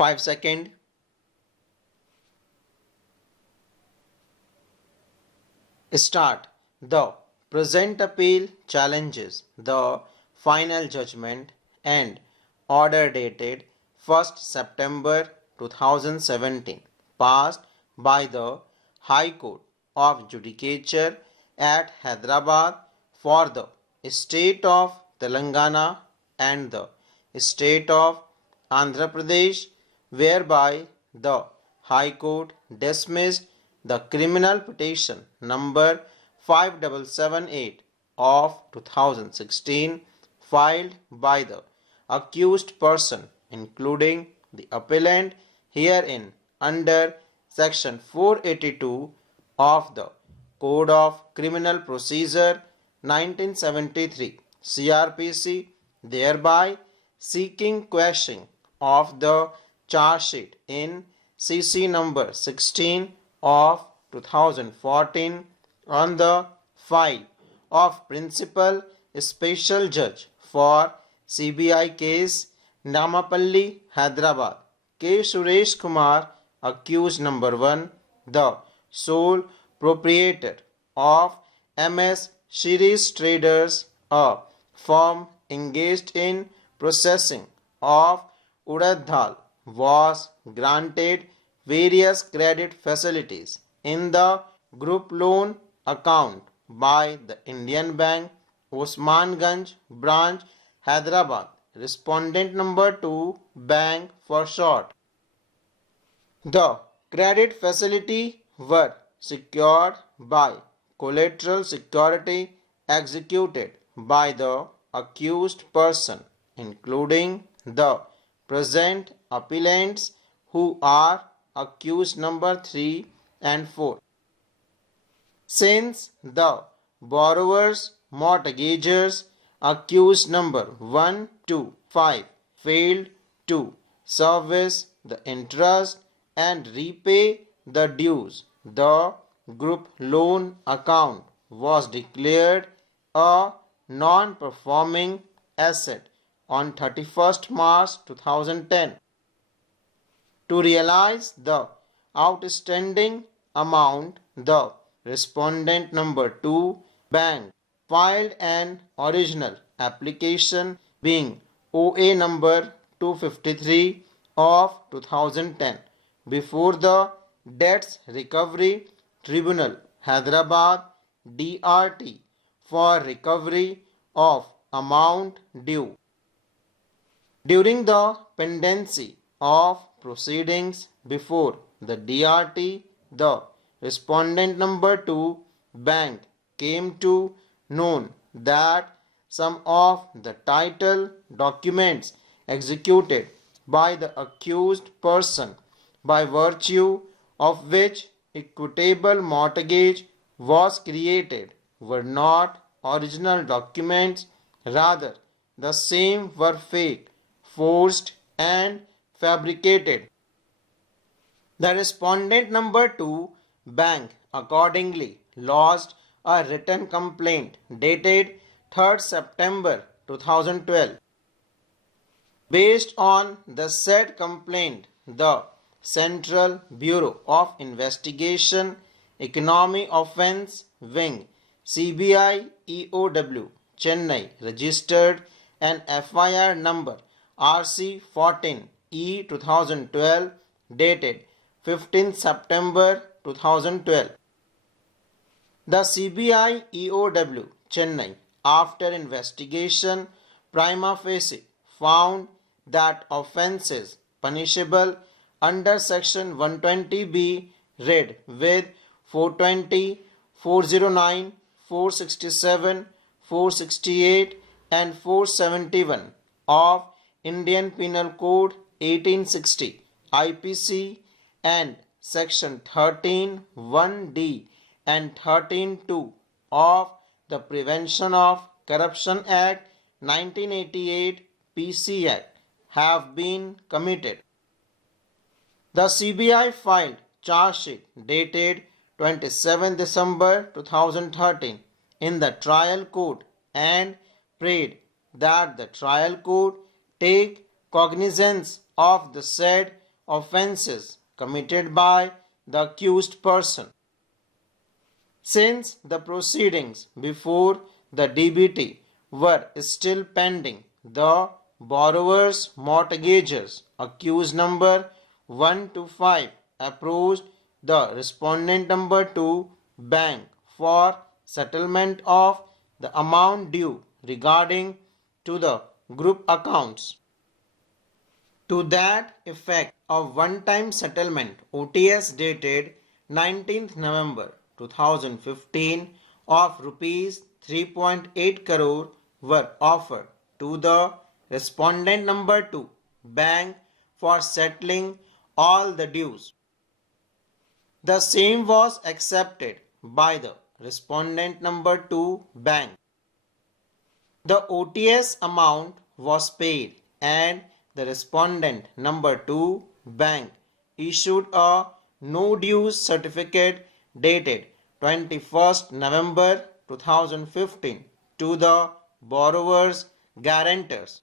5 seconds. Start. The present appeal challenges the final judgment and order dated 1st September 2017 passed by the High Court of Judicature at Hyderabad for the state of Telangana and the state of Andhra Pradesh, whereby the High Court dismissed the criminal petition number 5778 of 2016 filed by the accused person, including the appellant herein under section 482 of the Code of Criminal Procedure 1973 CRPC, thereby seeking quashing of the charge sheet in CC number 16 of 2014 on the file of Principal Special Judge for CBI case Namapalli, Hyderabad, K. Suresh Kumar, accused number 1, the sole proprietor of MS Shirish Traders, a firm engaged in processing of urad dal, was granted various credit facilities in the group loan account by the Indian Bank, Osmanganj branch, Hyderabad, respondent number 2, bank for short. The credit facility were secured by collateral security executed by the accused person, including the present appellants who are accused number 3 and 4. Since the borrowers, mortgagors, accused number 1 to 5 failed to service the interest and repay the dues, the group loan account was declared a non-performing asset on 31st March 2010. To realize the outstanding amount, the respondent number 2, bank, filed an original application being OA number 253 of 2010 before the Debts Recovery Tribunal, Hyderabad, DRT, for recovery of amount due. During the pendency of proceedings before the DRT, the respondent number 2, bank, came to know that some of the title documents executed by the accused person, by virtue of which equitable mortgage was created, were not original documents, rather the same were fake, forged and fabricated. The respondent number 2, bank, accordingly lodged a written complaint dated 3rd September 2012. Based on the said complaint, the Central Bureau of Investigation Economy Offence Wing, CBI EOW, Chennai, registered an FIR number RC 14 E 2012 dated 15 September 2012. The CBI EOW, Chennai, after investigation, prima facie found that offences punishable under section 120B read with 420, 409, 467, 468 and 471 of Indian Penal Code 1860 IPC and section 13(1)(d) and 13(2) of the Prevention of Corruption Act 1988 PC Act have been committed. The CBI filed charge sheet dated 27 December 2013 in the trial court and prayed that the trial court take cognizance of the said offences committed by the accused person. Since the proceedings before the DBT were still pending, the borrower's mortgagors, accused number 1 to 5, approached the respondent number 2 bank for settlement of the amount due regarding to the group accounts. To that effect, a one-time settlement OTS dated 19th November 2015 of rupees 3.8 crore were offered to the respondent number 2 bank for settling all the dues. The same was accepted by the respondent number 2 bank. The OTS amount was paid and the respondent number 2 bank issued a no dues certificate dated 21st November 2015 to the borrower's guarantors.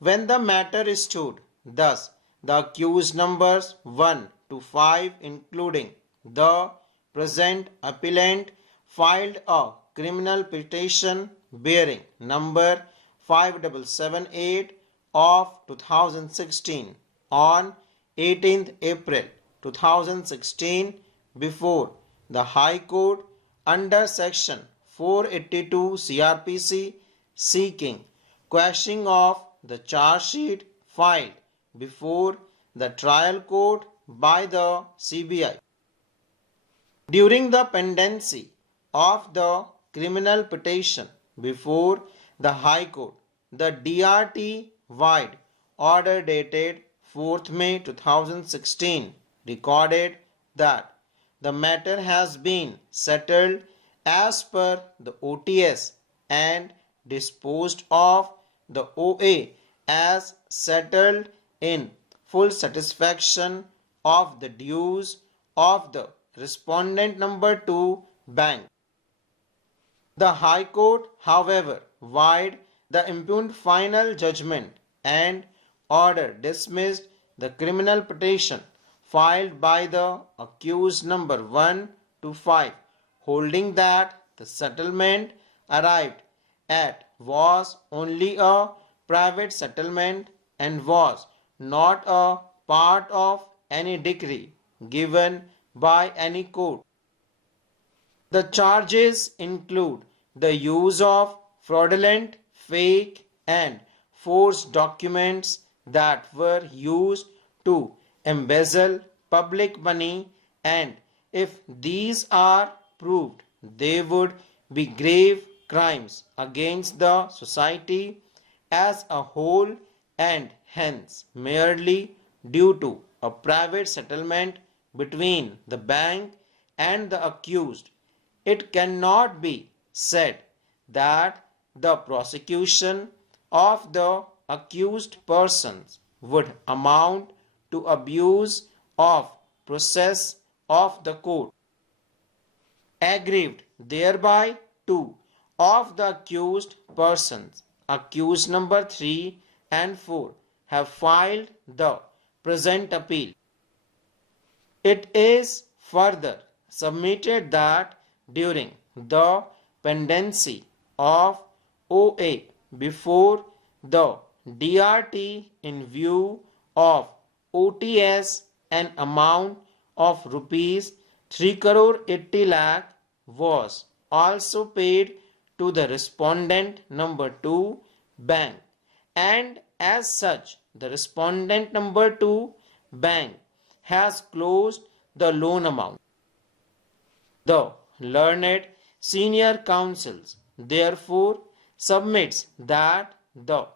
When the matter stood thus, the accused numbers 1 to 5 including the present appellant filed a criminal petition bearing number 5778 of 2016 on 18th April 2016 before the High Court under section 482 CRPC seeking quashing of the charge sheet filed before the trial court by the CBI. During the pendency of the criminal petition before the High Court, the DRT wide order dated 4th May 2016 recorded that the matter has been settled as per the OTS and disposed of the OA as settled in full satisfaction of the dues of the respondent number 2 bank. The High Court, however, void the impugned final judgment and order dismissed the criminal petition filed by the accused number 1 to 5, holding that the settlement arrived at was only a private settlement and was not a part of any decree given by any court. The charges include the use of fraudulent, fake and forged documents that were used to embezzle public money, and if these are proved, they would be grave crimes against the society as a whole and hence merely due to a private settlement between the bank and the accused. It cannot be said that the prosecution of the accused persons would amount to abuse of process of the court. Aggrieved thereby two of the accused persons, accused number 3 and 4, have filed the present appeal. It is further submitted that during the pendency of OA before the DRT in view of OTS, an amount of rupees 3 crore 80 lakh was also paid to the respondent number 2 bank, and as such the respondent number 2 bank has closed the loan amount. The learned senior counsels therefore submits that the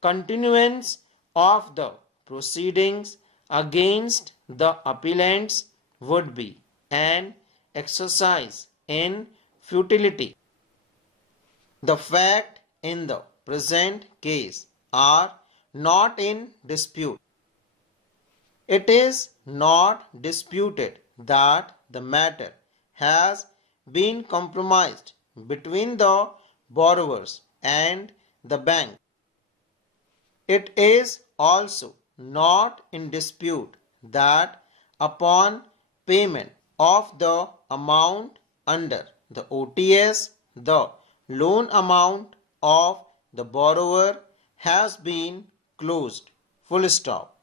continuance of the proceedings against the appellants would be an exercise in futility. The facts in the present case are not in dispute. It is not disputed that the matter has been compromised between the borrowers and the bank. It is also not in dispute that upon payment of the amount under the OTS, the loan amount of the borrower has been closed. Full stop.